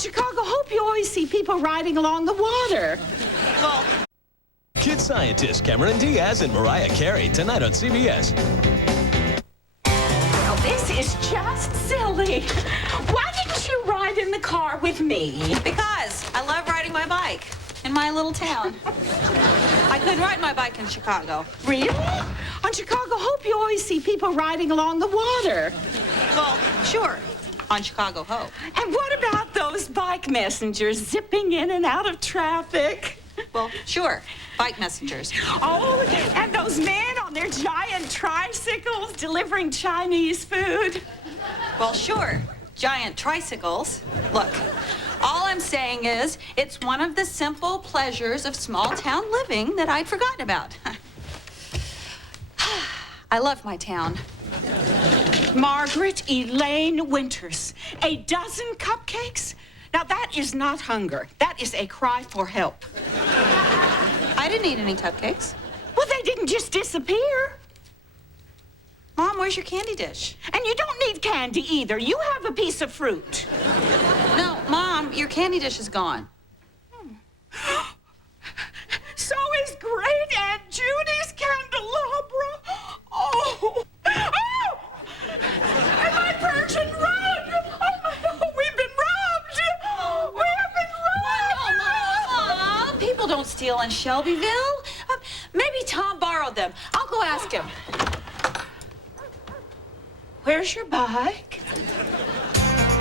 Chicago Hope, you always see people riding along the water. Well, Kid scientists Cameron Diaz and Mariah Carey tonight on CBS. Oh, this is just silly. Why didn't you ride in the car with me? because I love riding my bike in my little town. I couldn't ride my bike in Chicago. Really? On Chicago Hope, you always see people riding along the water. Well, sure, on Chicago Hope. And what about those bike messengers zipping in and out of traffic? Well, sure, bike messengers. Oh, and those men on their giant tricycles delivering Chinese food. Well, sure, giant tricycles. Look, all I'm saying is it's one of the simple pleasures of small town living that I'd forgotten about. I love my town. Margaret Elaine Winters, a dozen cupcakes? Now, that is not hunger. That is a cry for help. I didn't eat any cupcakes. Well, they didn't just disappear. Mom, where's your candy dish? And you don't need candy either. You have a piece of fruit. No, Mom, your candy dish is gone. So is Great Aunt Judy's candelabra. Oh! Oh! And my Persian rug! Oh, my, we've been robbed! We have been robbed! Mom, people don't steal in Shelbyville. Maybe Tom borrowed them. I'll go ask him. Where's your bike?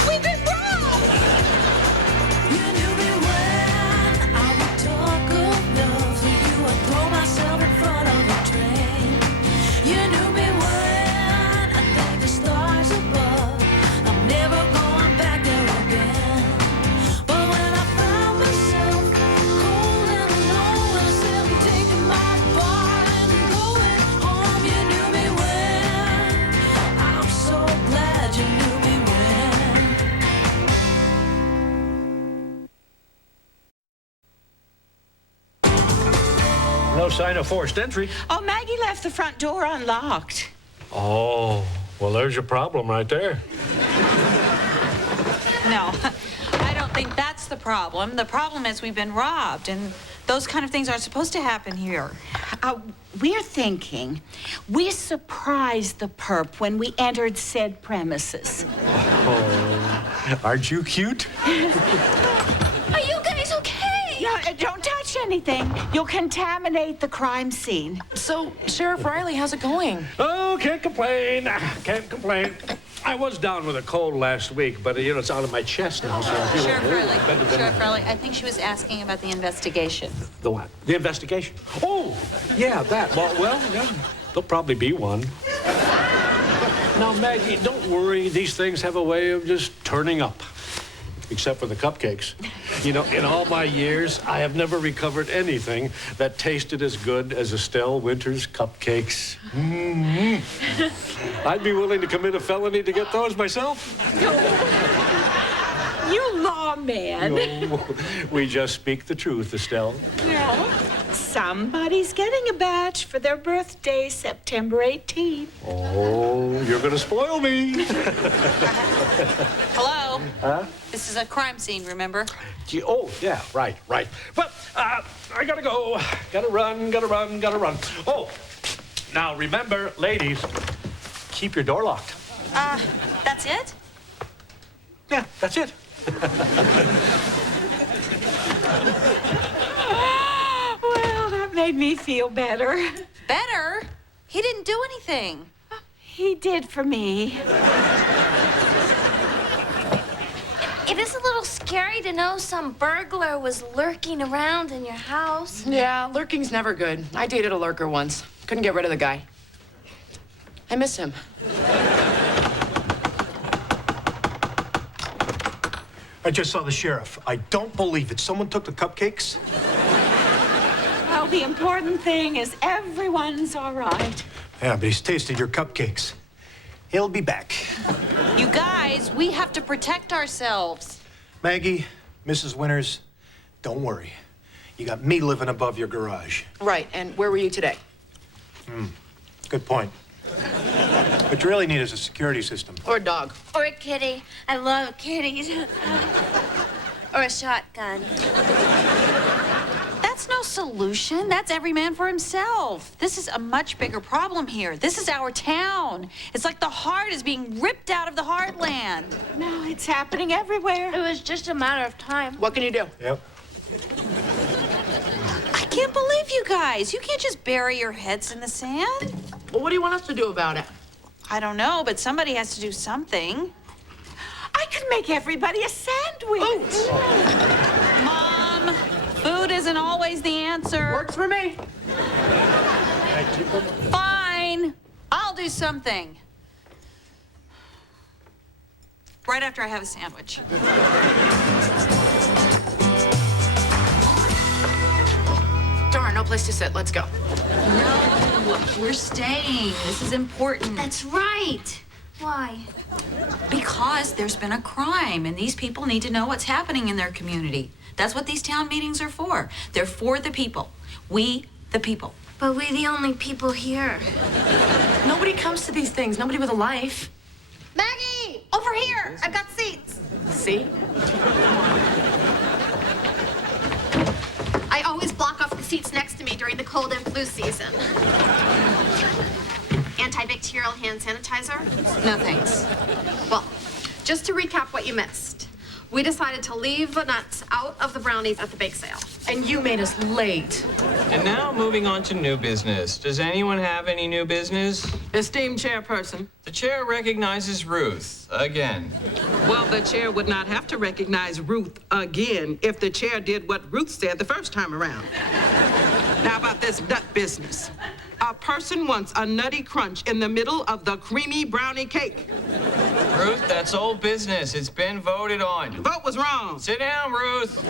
We've been robbed! You knew me when I would talk of love, so you would throw myself in front of a train. You knew me when I thank the stars above. I'm never going back there again. But when I found myself cold and alone, I said I'm taking my bar and going home. You knew me when. I'm so glad you knew me when. No sign of forced entry. Oh, Maggie left the front door unlocked. Oh, well, there's your problem right there. No, I don't think that's the problem. The problem is we've been robbed, and those kind of things aren't supposed to happen here. We're thinking we surprised the perp when we entered said premises. Oh, aren't you cute? Are you guys okay? No, don't touch anything. You'll contaminate the crime scene. So, Sheriff Riley, how's it going? Oh, can't complain. Can't complain. I was down with a cold last week, but, you know, it's out of my chest now, so I feel Sheriff Riley, better. Sheriff Riley, I think she was asking about the investigation. The what? The investigation? Oh, yeah, that. Well, yeah, there'll probably be one. Now, Maggie, don't worry. These things have a way of just turning up. Except for the cupcakes. You know, in all my years, I have never recovered anything that tasted as good as Estelle Winters cupcakes. Mm-hmm. I'd be willing to commit a felony to get those myself. You lawman. No, we just speak the truth, Estelle. Well, somebody's getting a batch for their birthday, September 18th. Oh, you're gonna spoil me. Hello? Huh? This is a crime scene, remember? Oh, yeah, right. Well, I gotta go. Gotta run. Oh, now remember, ladies, keep your door locked. That's it? Yeah, that's it. Well, that made me feel better. Better? He didn't do anything. He did for me. It is a little scary to know some burglar was lurking around in your house. Yeah, lurking's never good. I dated a lurker once. Couldn't get rid of the guy. I miss him. I just saw the sheriff. I don't believe it. Someone took the cupcakes? Well, the important thing is everyone's all right. Yeah, but he's tasted your cupcakes. He'll be back. You guys, we have to protect ourselves. Maggie, Mrs. Winters, don't worry. You got me living above your garage. Right, and where were you today? Good point. What you really need is a security system. Or a dog. Or a kitty. I love kitties. Or a shotgun. That's no solution. That's every man for himself. This is a much bigger problem here. This is our town. It's like the heart is being ripped out of the heartland. No, it's happening everywhere. It was just a matter of time. What can you do? Yep. I can't believe you guys. You can't just bury your heads in the sand. Well, what do you want us to do about it? I don't know, but somebody has to do something. I could make everybody a sandwich. Mom, food isn't always the answer. Works for me. Fine. I'll do something. Right after I have a sandwich. Darn, no place to sit. Let's go. No, we're staying. This is important. That's right. Why? Because there's been a crime, and these people need to know what's happening in their community. That's what these town meetings are for. They're for the people. We, the people. But we're the only people here. Nobody comes to these things. Nobody with a life. Maggie! Over here! I've got seats. See? I always block off the seats next to me during the cold and flu season. Antibacterial hand sanitizer? No thanks. Well, just to recap what you missed. We decided to leave the nuts out of the brownies at the bake sale. And you made us late. And now moving on to new business. Does anyone have any new business? Esteemed chairperson, The chair recognizes Ruth again. well, the chair would not have to recognize Ruth again if the chair did what Ruth said the first time around. Now about this nut business. A person wants a nutty crunch in the middle of the creamy brownie cake. Ruth, that's old business. It's been voted on. Vote was wrong. Sit down, Ruth.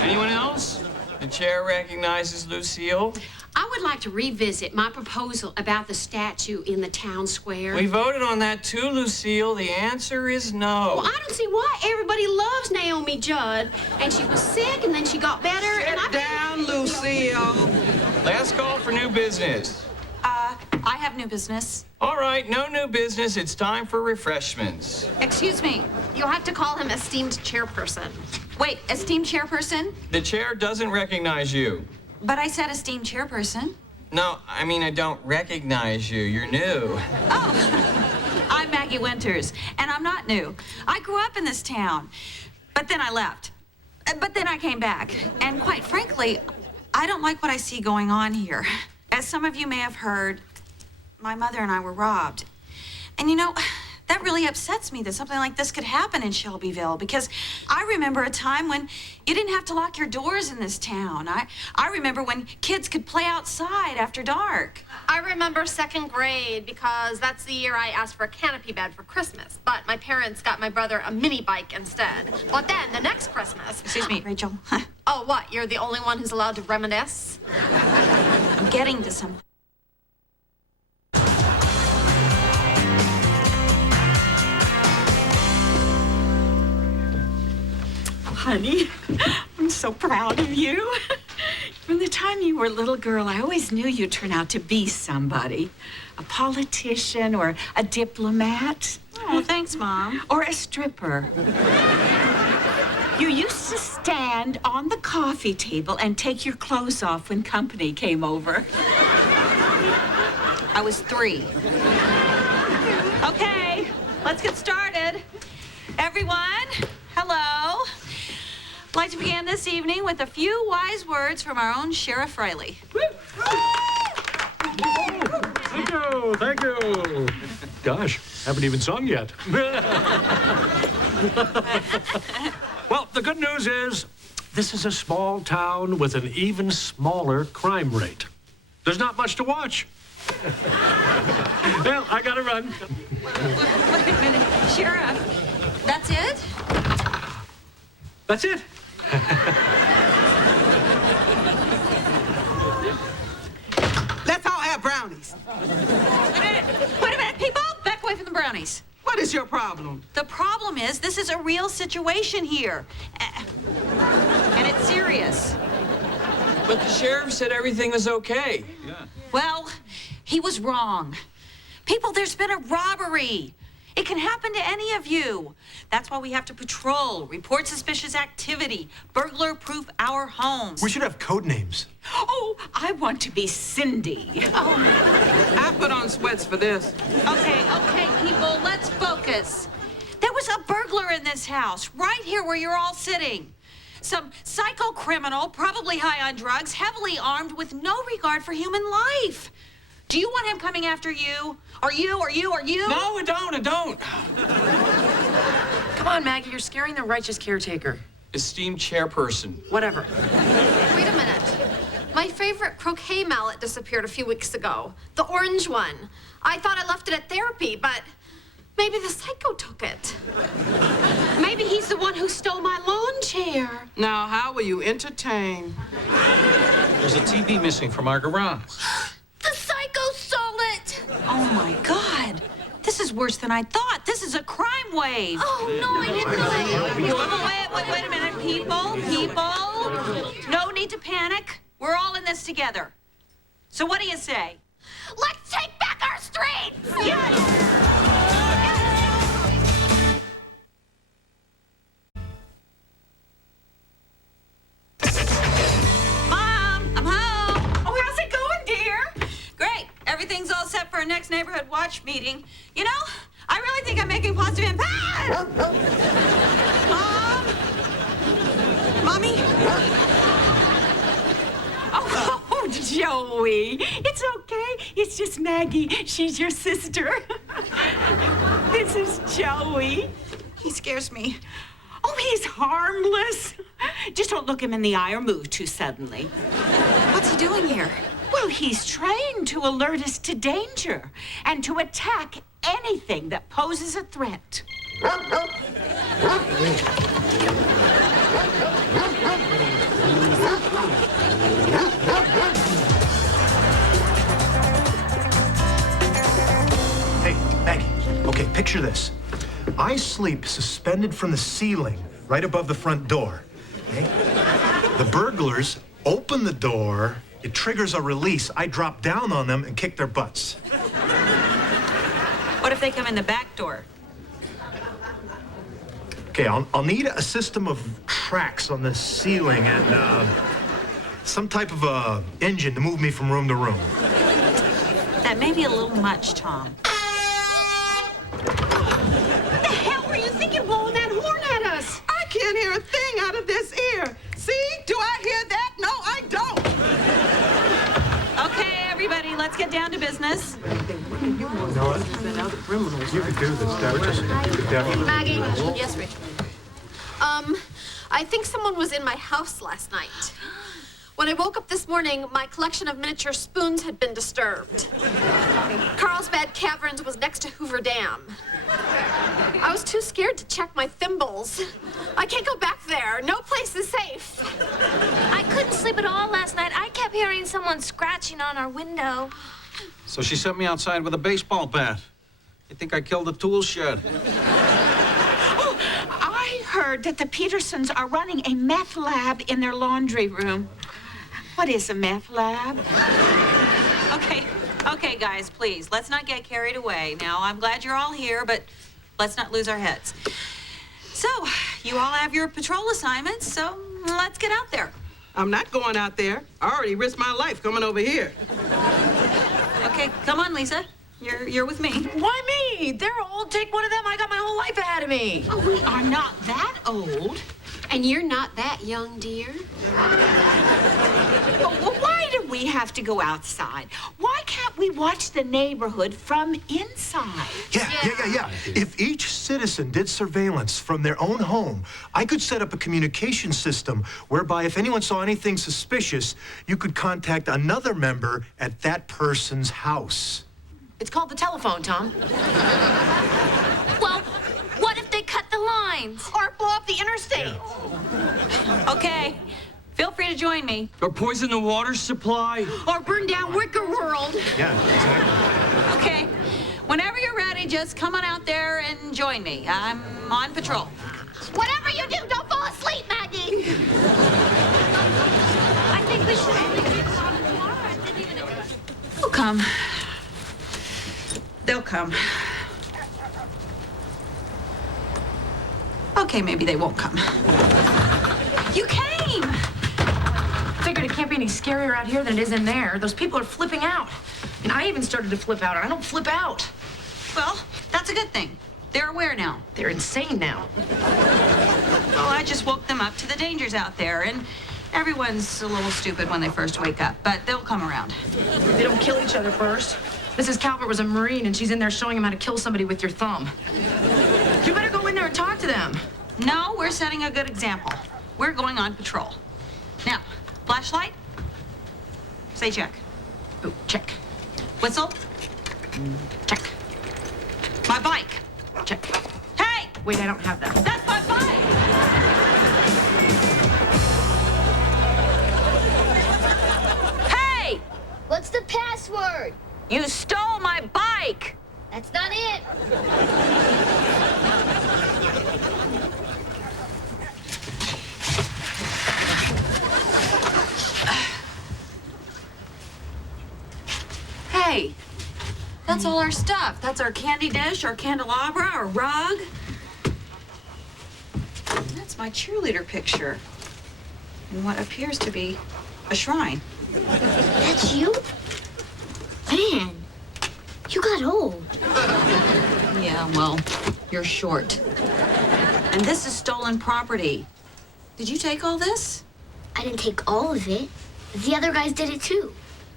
Anyone else? The chair recognizes Lucille. I would like to revisit my proposal about the statue in the town square. We voted on that too, Lucille. The answer is no. Well, I don't see why everybody loves Naomi Judd. And she was sick, and then she got better, and Sit down, Lucille. Last call for new business. I have new business. All right, no new business. It's time for refreshments. Excuse me. You'll have to call him esteemed chairperson. Wait, esteemed chairperson? The chair doesn't recognize you. But I said esteemed chairperson. No, I mean, I don't recognize you. You're new. I'm Maggie Winters, and I'm not new. I grew up in this town, but then I left. But then I came back, and quite frankly, I don't like what I see going on here. As some of you may have heard, my mother and I were robbed. And you know, that really upsets me that something like this could happen in Shelbyville, because I remember a time when you didn't have to lock your doors in this town. I remember when kids could play outside after dark. I remember second grade because that's the year I asked for a canopy bed for Christmas. But my parents got my brother a mini bike instead. But then the next Christmas... Excuse me, Rachel. Oh, what? You're the only one who's allowed to reminisce? I'm getting to something. Honey, I'm so proud of you. From the time you were a little girl, I always knew you'd turn out to be somebody. A politician or a diplomat. Oh, thanks, Mom. Or a stripper. You used to stand on the coffee table and take your clothes off when company came over. I was 3. Okay, let's get started. Everyone, hello. I'd like to begin this evening with a few wise words from our own Sheriff Riley. Thank you, thank you. Gosh, haven't even sung yet. Well, the good news is this is a small town with an even smaller crime rate. There's not much to watch. Well, I gotta run. Wait a minute, Sheriff, that's it? That's it. Let's all have brownies. Wait a minute, people, back away from the brownies. What is your problem? The problem is this is a real situation here. And it's serious. But the sheriff said everything was okay. Well, he was wrong. People, there's been a robbery. It can happen to any of you. That's why we have to patrol, report suspicious activity, burglar-proof our homes. We should have code names. Oh, I want to be Cindy. I put on sweats for this. Okay, people, let's focus. There was a burglar in this house, right here where you're all sitting. Some psycho criminal, probably high on drugs, heavily armed with no regard for human life. Do you want him coming after you? Or you? No, I don't. Come on, Maggie, you're scaring the righteous caretaker. Esteemed chairperson. Whatever. Wait a minute. My favorite croquet mallet disappeared a few weeks ago. The orange one. I thought I left it at therapy, but maybe the psycho took it. Maybe he's the one who stole my lawn chair. Now, how will you entertain? There's a TV missing from our garage. The psycho stole it! Oh, my God. This is worse than I thought. This is a crime wave. Oh, no, I didn't know that. Wait a minute, people. No need to panic. We're all in this together. So what do you say? Let's take back our streets! Yes! Mom, I'm home. Oh, how's it going, dear? Great. Everything's all set for our next neighborhood watch meeting. You know, I really think I'm making a positive impact. Mom? Mommy? Oh, Joey. It's okay. It's just Maggie. She's your sister. This is Joey. He scares me. Oh, he's harmless. Just don't look him in the eye or move too suddenly. What's he doing here? Well, he's trained to alert us to danger and to attack anything that poses a threat. Hey, Maggie. Okay, picture this. I sleep suspended from the ceiling right above the front door. Okay? The burglars open the door. It triggers a release. I drop down on them and kick their butts. What if they come in the back door? Okay, I'll need a system of tracks on the ceiling and some type of engine to move me from room to room. That may be a little much, Tom. What the hell were you thinking blowing that horn at us? I can't hear a thing out of this ear. See? Do I hear that? No, I don't. Okay, everybody, let's get down to business. You could do this, Duchess. You could definitely. Maggie? Yes, Rachel. I think someone was in my house last night. When I woke up this morning, my collection of miniature spoons had been disturbed. Carlsbad Caverns was next to Hoover Dam. I was too scared to check my thimbles. I can't go back there. No place is safe. I couldn't sleep at all last night. I kept hearing someone scratching on our window. So she sent me outside with a baseball bat. You think I killed the tool shed? Oh, I heard that the Petersons are running a meth lab in their laundry room. What is a meth lab? Okay, guys, please, let's not get carried away. Now, I'm glad you're all here, but let's not lose our heads. So, you all have your patrol assignments, so let's get out there. I'm not going out there. I already risked my life coming over here. Okay, come on, Lisa. You're with me. Why me? They're old. Take one of them. I got my whole life ahead of me. Oh, we are not that old. And you're not that young, dear. Well, why do we have to go outside? Why can't we watch the neighborhood from inside? Yeah. If each citizen did surveillance from their own home, I could set up a communication system whereby if anyone saw anything suspicious, you could contact another member at that person's house. It's called the telephone, Tom. Well, what if they cut the lines? Or blow up the interstate. Okay, feel free to join me. Or poison the water supply. Or burn down Wicker World. Yeah, exactly. Okay, whenever you're ready, just come on out there and join me. I'm on patrol. Whatever you do, don't fall asleep, Maggie. I think we should drink water. They'll come. They'll come. Okay, maybe they won't come. You came! Figured it can't be any scarier out here than it is in there. Those people are flipping out. And I even started to flip out. I don't flip out. Well, that's a good thing. They're aware now. They're insane now. Well, I just woke them up to the dangers out there, and everyone's a little stupid when they first wake up, but they'll come around. They don't kill each other first. Mrs. Calvert was a Marine, and she's in there showing him how to kill somebody with your thumb. You better go in there and talk to them. No, we're setting a good example. We're going on patrol. Now, flashlight? Say check. Oh, check. Whistle? Check. My bike? Check. Hey! Wait, I don't have that. That's my bike! Hey! What's the password? You stole my bike! That's not it. Hey, that's all our stuff. That's our candy dish, our candelabra, our rug. That's my cheerleader picture. And what appears to be a shrine. That's you? Man, you got old. Yeah, well, you're short. And this is stolen property. Did you take all this? I didn't take all of it. The other guys did it too.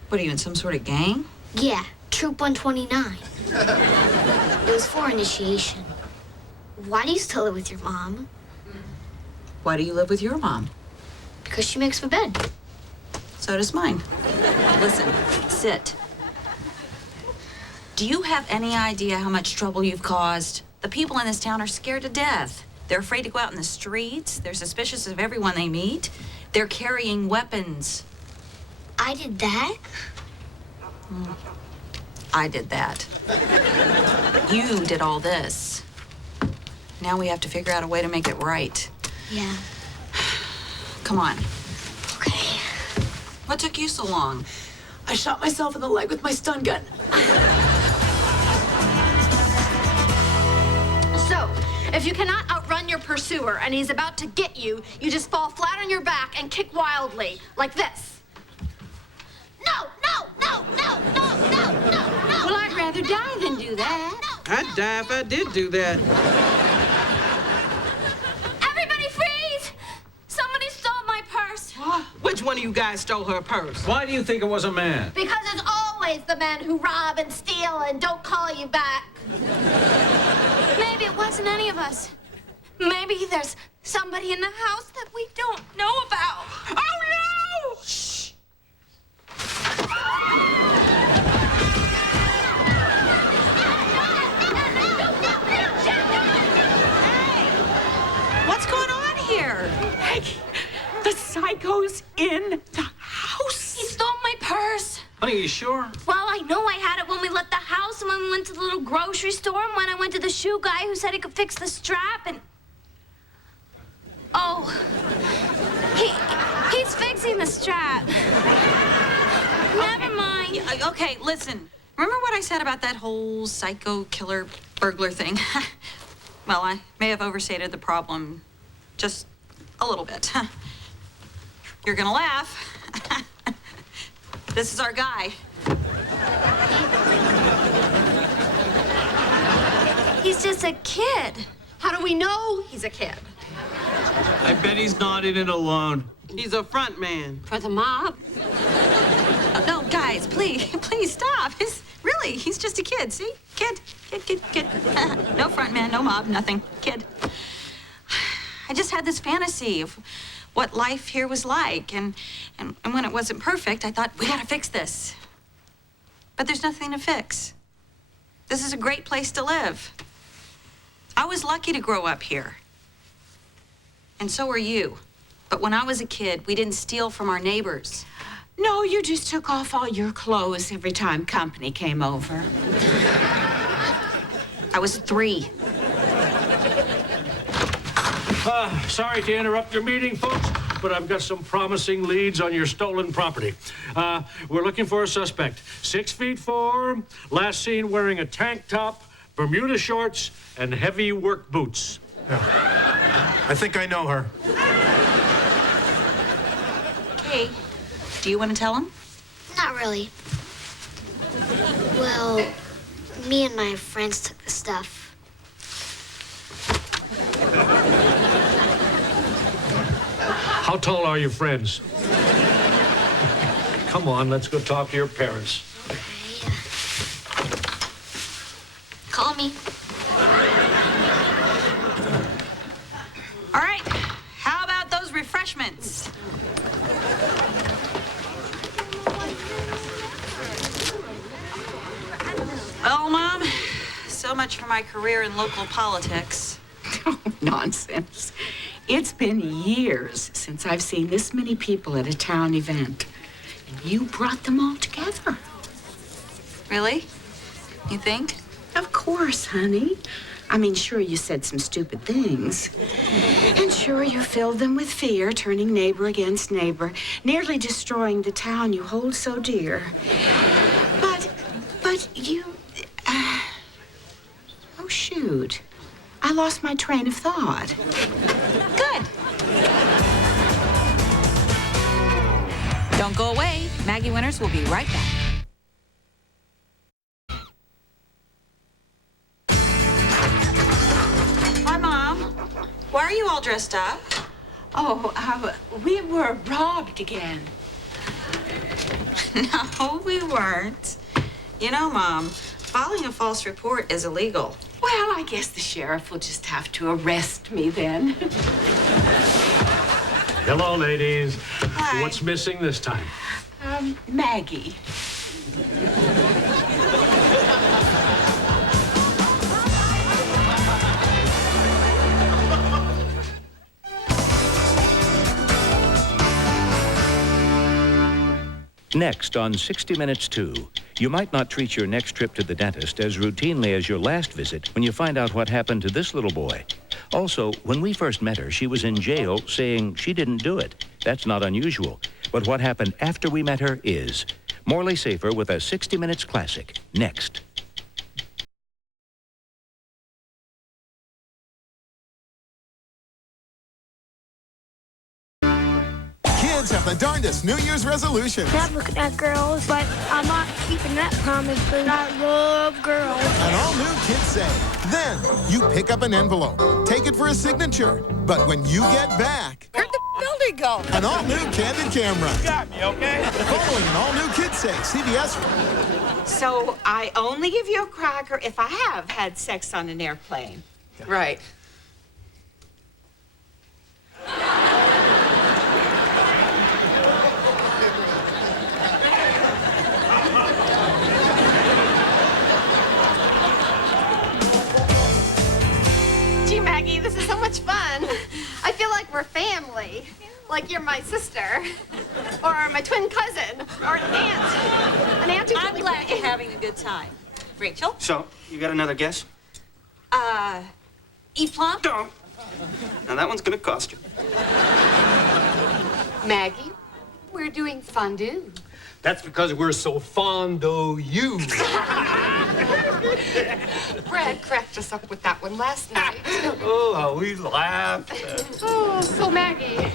What are you, in some sort of gang? Yeah, Troop 129. It was for initiation. Why do you still live with your mom? Why do you live with your mom? Because she makes my bed. So does mine. Listen, sit. Do you have any idea how much trouble you've caused? The people in this town are scared to death. They're afraid to go out in the streets. They're suspicious of everyone they meet. They're carrying weapons. I did that? I did that. You did all this. Now we have to figure out a way to make it right. Yeah. Come on. Okay. What took you so long? I shot myself in the leg with my stun gun. So, if you cannot outrun your pursuer and he's about to get you, you just fall flat on your back and kick wildly, like this. No, no, no, no, no, no, no, no. Well, I'd rather die than do that. I'd die if I did do that. Everybody freeze! Somebody stole my purse. Which one of you guys stole her purse? Why do you think it was a man? Because it's always the men who rob and steal and don't call you back. Maybe it wasn't any of us. Maybe there's somebody in the house that we don't know about. Oh, no! Shh. Hey! What's going on here? Maggie, the psycho's in the house. He stole my purse. Honey, you sure? Well, I know I had it when we left the house and when we went to the little grocery store and when I went to the shoe guy who said he could fix the strap and... Oh, he's fixing the strap. Never mind. Yeah, okay, listen. Remember what I said about that whole psycho killer burglar thing? Well, I may have overstated the problem just a little bit. You're gonna laugh. This is our guy. He's just a kid. How do we know he's a kid? I bet he's not in it alone. He's a front man. For the mob. No, guys, please stop. He's just a kid, see? Kid. No front man, no mob, nothing. Kid. I just had this fantasy of what life here was like, and when it wasn't perfect, I thought, we gotta fix this. But there's nothing to fix. This is a great place to live. I was lucky to grow up here. And so are you. But when I was a kid, we didn't steal from our neighbors. No, you just took off all your clothes every time company came over. I was 3. Sorry to interrupt your meeting, folks, but I've got some promising leads on your stolen property. We're looking for a suspect. 6'4", last seen wearing a tank top, Bermuda shorts, and heavy work boots. Yeah. I think I know her. Okay. Do you want to tell him? Not really. Well, me and my friends took the stuff. How tall are your friends? Come on, let's go talk to your parents. Call me. All right. How about those refreshments? Well, Mom, so much for my career in local politics. Oh, nonsense. It's been years since I've seen this many people at a town event. And you brought them all together. Really? You think? Of course, honey. I mean, sure, you said some stupid things. And sure, you filled them with fear, turning neighbor against neighbor, nearly destroying the town you hold so dear. But you... oh, shoot. I lost my train of thought. Good. Don't go away. Maggie Winters will be right back. Hi, Mom. Why are you all dressed up? Oh, we were robbed again. No, we weren't. You know, Mom, filing a false report is illegal. Well, I guess the sheriff will just have to arrest me then. Hello, ladies. Hi. What's missing this time? Maggie. Next on 60 Minutes 2, you might not treat your next trip to the dentist as routinely as your last visit when you find out what happened to this little boy. Also, when we first met her, she was in jail saying she didn't do it. That's not unusual. But what happened after we met her is. Morley Safer with a 60 Minutes classic. Next. Kids have the darndest New Year's resolutions. Not looking at girls, but I'm not keeping that promise because I love girls. And all new kids say. Then you pick up an envelope, take it for a signature. But when you get back, Where'd the building go? an all new candid camera. You got me, okay? Following an all new Kids Say CBS. So I only give you a cracker if I have had sex on an airplane. Right. Gee, Maggie, this is so much fun. I feel like we're family. Like you're my sister. Or my twin cousin. Or an aunt. An aunt who's I'm really glad pretty. you're having a good time. Rachel? So, you got another guess? Eve Plum? Don't. Now that one's gonna cost you. Maggie, we're doing fondue. That's because we're so fond of you. Brad cracked us up with that one last night. Oh, how we laughed. Oh, so Maggie.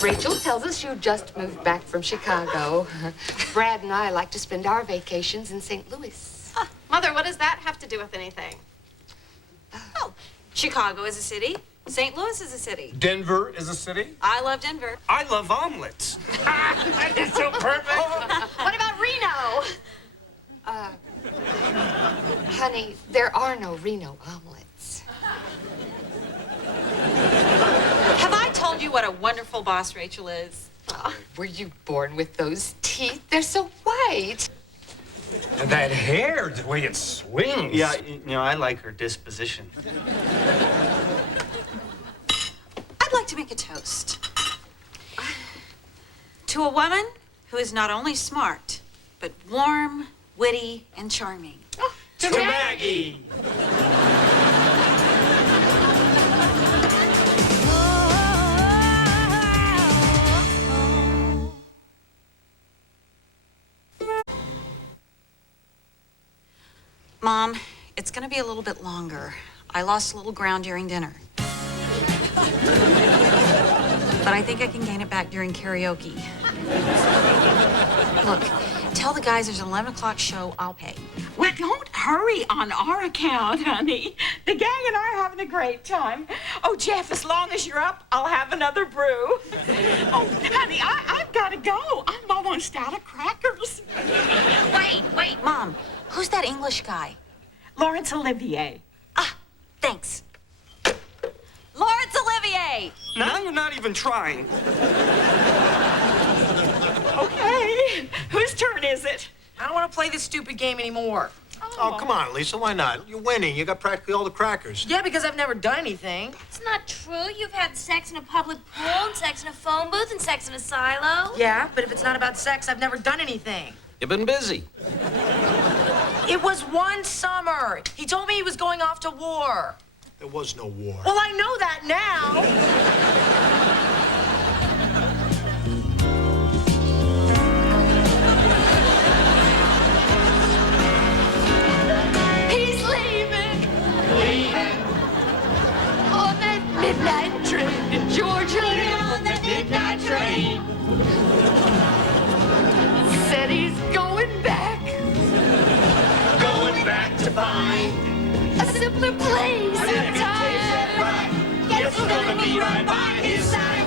Rachel tells us you just moved back from Chicago. Brad and I like to spend our vacations in St. Louis. Mother, what does that have to do with anything? Oh, Chicago is a city. St. Louis is a city. Denver is a city. I love Denver. I love omelets. That is so perfect. What about Reno? Honey, there are no Reno omelets. Have I told you what a wonderful boss Rachel is? Were you born with those teeth? They're so white. And that hair, the way it swings. Yeah, you know, I like her disposition. I'd like to make a toast to a woman who is not only smart, but warm, witty, and charming. To Maggie. Mom, it's gonna be a little bit longer. I lost a little ground during dinner. But I think I can gain it back during karaoke. Look, tell the guys there's an 11 o'clock show, I'll pay. Well, don't hurry on our account, honey. The gang and I are having a great time. Oh, Jeff, as long as you're up, I'll have another brew. Oh, honey, I've got to go. I'm almost out of crackers. Wait, Mom. Who's that English guy? Lawrence Olivier. Ah, thanks. Lawrence Olivier! Now you're not even trying. Okay, whose turn is it? I don't want to play this stupid game anymore. Oh, come on, Lisa, why not? You're winning. You got practically all the crackers. Yeah, because I've never done anything. It's not true. You've had sex in a public pool, and sex in a phone booth, and sex in a silo. Yeah, but if it's not about sex, I've never done anything. You've been busy. It was one summer. He told me he was going off to war. There was no war. Well, I know that now. He's leaving. On that midnight train to Georgia. On that midnight train. Said he's going back. Going back to find a simpler place and time. Guess we're gonna be right by his side.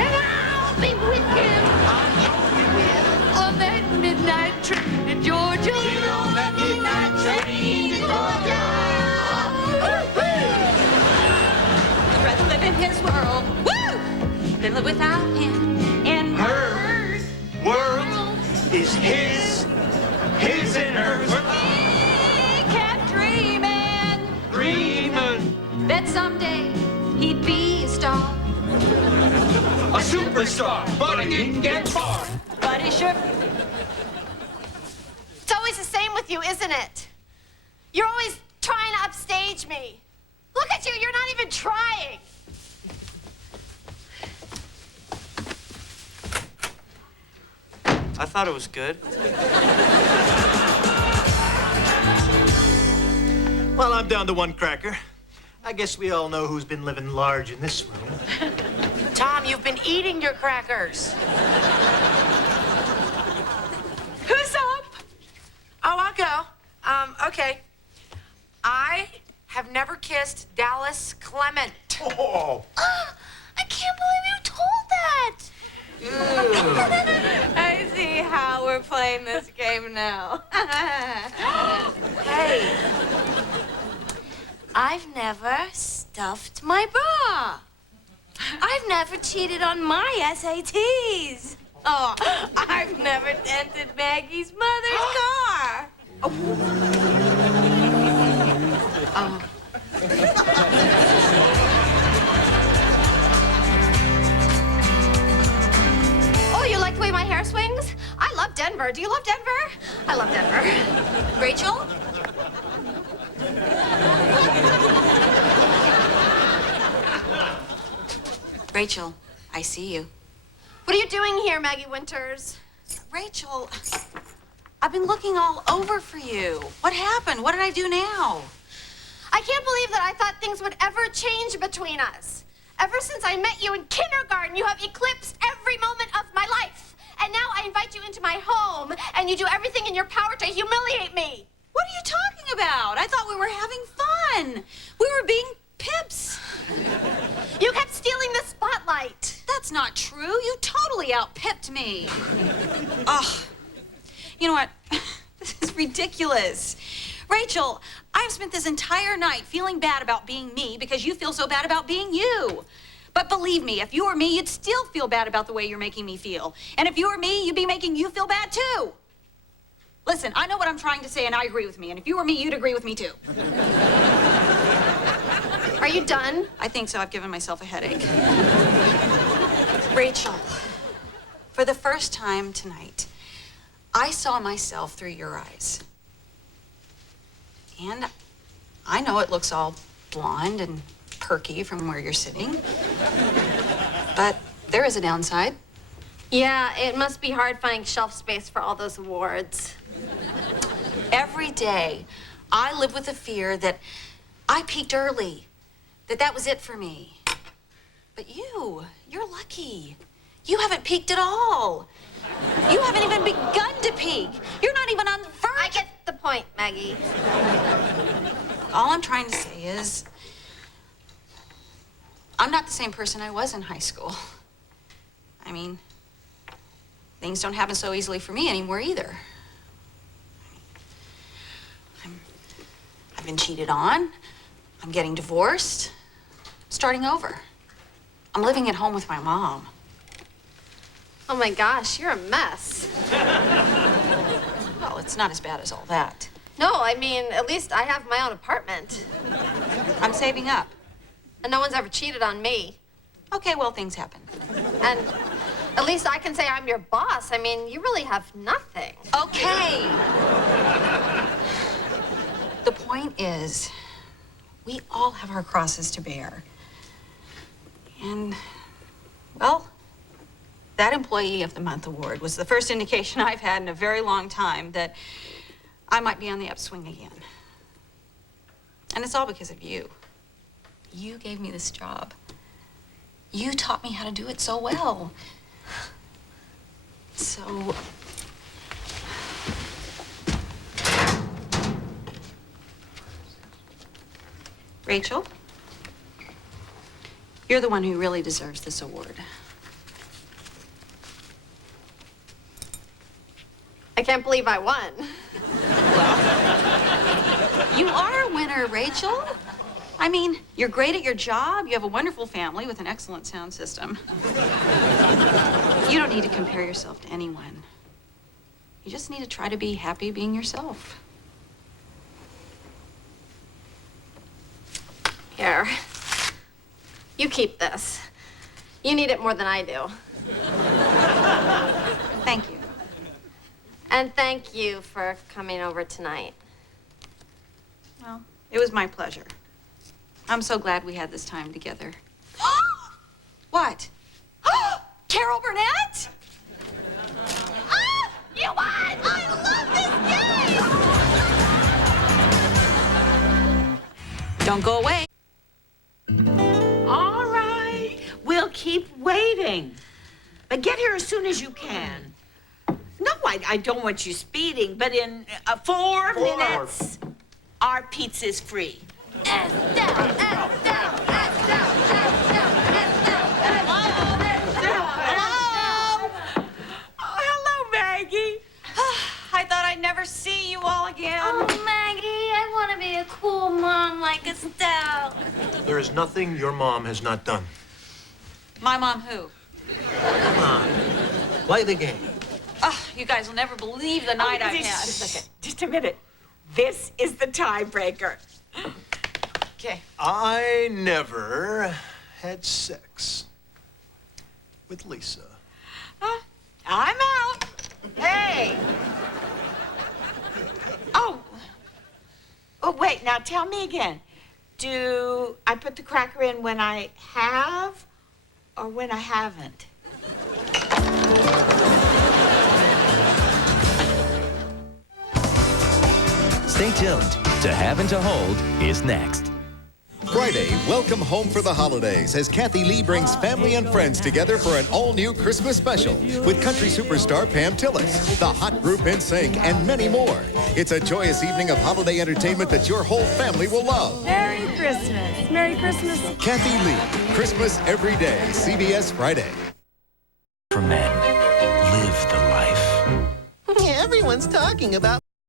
And I'll be with him. On that midnight train to Georgia. On that midnight train to Georgia. I'd rather live in his world, woo, than live without him in hers. World is his and hers. He kept dreaming that someday he'd be a star. A superstar, but he didn't get far. But he sure. It's always the same with you, isn't it? You're always trying to upstage me. Look at you, you're not even trying. I thought it was good. Well, I'm down to one cracker. I guess we all know who's been living large in this room. Tom, you've been eating your crackers. Who's up? Oh, I'll go. Okay. I have never kissed Dallas Clement. Oh. I can't believe you told that. I see how we're playing this game now. Hey. I've never stuffed my bra. I've never cheated on my SATs. Oh, I've never dented Maggie's mother's car. Oh, you like the way my hair swings? I love Denver. Do you love Denver? I love Denver. Rachel? Rachel, I see you. What are you doing here, Maggie Winters? Rachel, I've been looking all over for you. What happened? What did I do now? I can't believe that I thought things would ever change between us. Ever since I met you in kindergarten, you have eclipsed every moment of my life. And now I invite you into my home, and you do everything in your power to humiliate me. What are you talking about? I thought we were having fun. We were being pips. You kept stealing the spotlight. That's not true. You totally out-pipped me. Ugh. You know what? This is ridiculous. Rachel, I've spent this entire night feeling bad about being me because you feel so bad about being you. But believe me, if you were me, you'd still feel bad about the way you're making me feel. And if you were me, you'd be making you feel bad too. Listen, I know what I'm trying to say and I agree with me. And if you were me, you'd agree with me too. Are you done? I think so. I've given myself a headache. Rachel, for the first time tonight, I saw myself through your eyes. And I know it looks all blonde and perky from where you're sitting. But there is a downside. Yeah, it must be hard finding shelf space for all those awards. Every day, I live with the fear that I peaked early, that was it for me. But you're lucky. You haven't peaked at all. You haven't even begun to peak. You're not even on the verge. I get the point, Maggie. All I'm trying to say is, I'm not the same person I was in high school. I mean, things don't happen so easily for me anymore either. I've been cheated on. I'm getting divorced. Starting over. I'm living at home with my mom. Oh my gosh, you're a mess. Well, it's not as bad as all that. No, I mean, at least I have my own apartment. I'm saving up. And no one's ever cheated on me. Okay, well, things happen. And at least I can say I'm your boss. I mean, you really have nothing. Okay. The point is, we all have our crosses to bear. And, well, that Employee of the Month award was the first indication I've had in a very long time that I might be on the upswing again. And it's all because of you. You gave me this job. You taught me how to do it so well. So... Rachel, you're the one who really deserves this award. I can't believe I won. You are a winner, Rachel. I mean, you're great at your job. You have a wonderful family with an excellent sound system. You don't need to compare yourself to anyone. You just need to try to be happy being yourself. Here. You keep this. You need it more than I do. Thank you. And thank you for coming over tonight. Well, it was my pleasure. I'm so glad we had this time together. What? Carol Burnett? You won! I love this game! Don't go away. All right, we'll keep waiting. But get here as soon as you can. No, I don't want you speeding, but in 4 minutes, our pizza's free. Hello? Oh, hello, Maggie. I thought I'd never see you all again. Oh, Maggie, I want to be a cool mom like Estelle. There is nothing your mom has not done. My mom who? Come on. Play the game. Oh, you guys will never believe the night I've had. Just a minute. This is the tiebreaker. Okay. I never had sex with Lisa. I'm out. Hey. Oh, wait, now tell me again. Do I put the cracker in when I have or when I haven't? Stay tuned. To Have and to Hold is next. Friday, welcome home for the holidays as Kathy Lee brings family and friends together for an all-new Christmas special with country superstar Pam Tillis, the hot group NSYNC, and many more. It's a joyous evening of holiday entertainment that your whole family will love. Merry Christmas. Merry Christmas. Kathy Lee, Christmas every day, CBS Friday. For men, live the life. Everyone's talking about